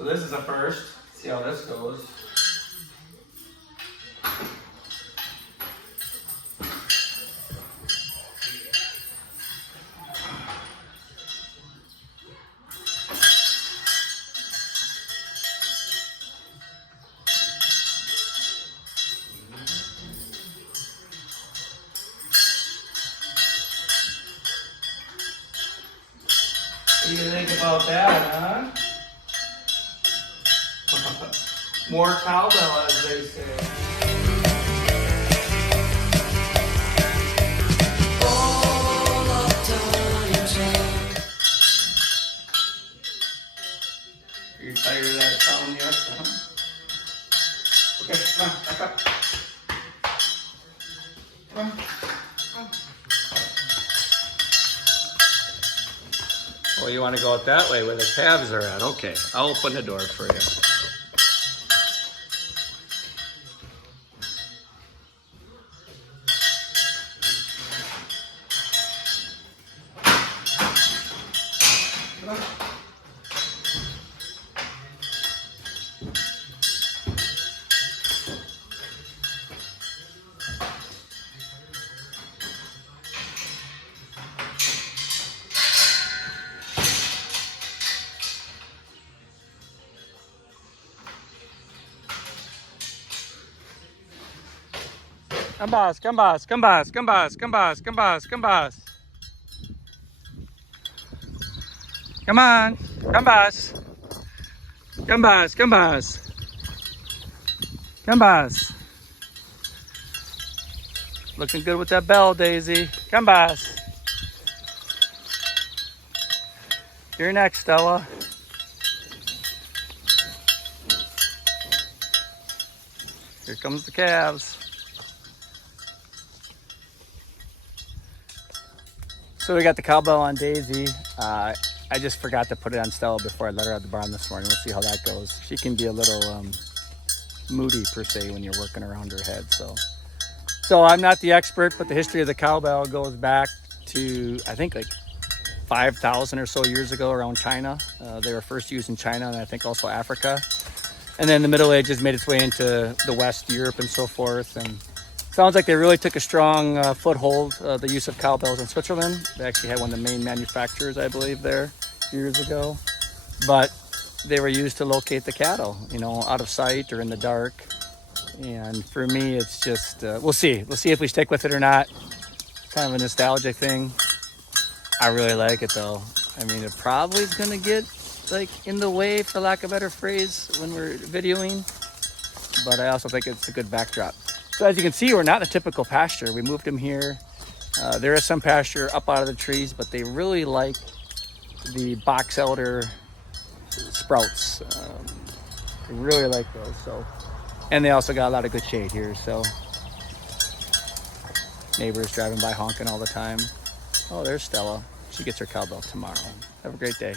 So this is a first. See how this goes. What do you think about that, huh? More cowbell, as they say. Are you tired of that sound yet? Okay, come on, back up. Come on. Oh, you want to go out that way where the calves are at? Okay, I'll open the door for you. Gambas, gambas, gambas, gambas, gambas, gambas, gambas. Come on, gambas. Gambas, gambas. Gambas. Looking good with that bell, Daisy. Gambas. You're next, Stella. Here comes the calves. So we got the cowbell on Daisy. I just forgot to put it on Stella before I let her out of the barn this morning. We'll see how that goes. She can be a little moody per se when you're working around her head. So I'm not the expert, but the history of the cowbell goes back to, I think, like 5,000 or so years ago around China. They were first used in China and I think also Africa. And then the Middle Ages made its way into the West, Europe and so forth. And sounds like they really took a strong foothold, the use of cowbells in Switzerland. They actually had one of the main manufacturers, I believe, there years ago. But they were used to locate the cattle, out of sight or in the dark. And for me, it's just, we'll see. We'll see if we stick with it or not. Kind of a nostalgic thing. I really like it though. I mean, it probably is going to get in the way, for lack of a better phrase, when we're videoing. But I also think it's a good backdrop. So as you can see, we're not in a typical pasture. We moved them here. There is some pasture up out of the trees, but they really like the box elder sprouts. They really like those. And they also got a lot of good shade here. So neighbors driving by honking all the time. Oh, there's Stella. She gets her cowbell tomorrow. Have a great day.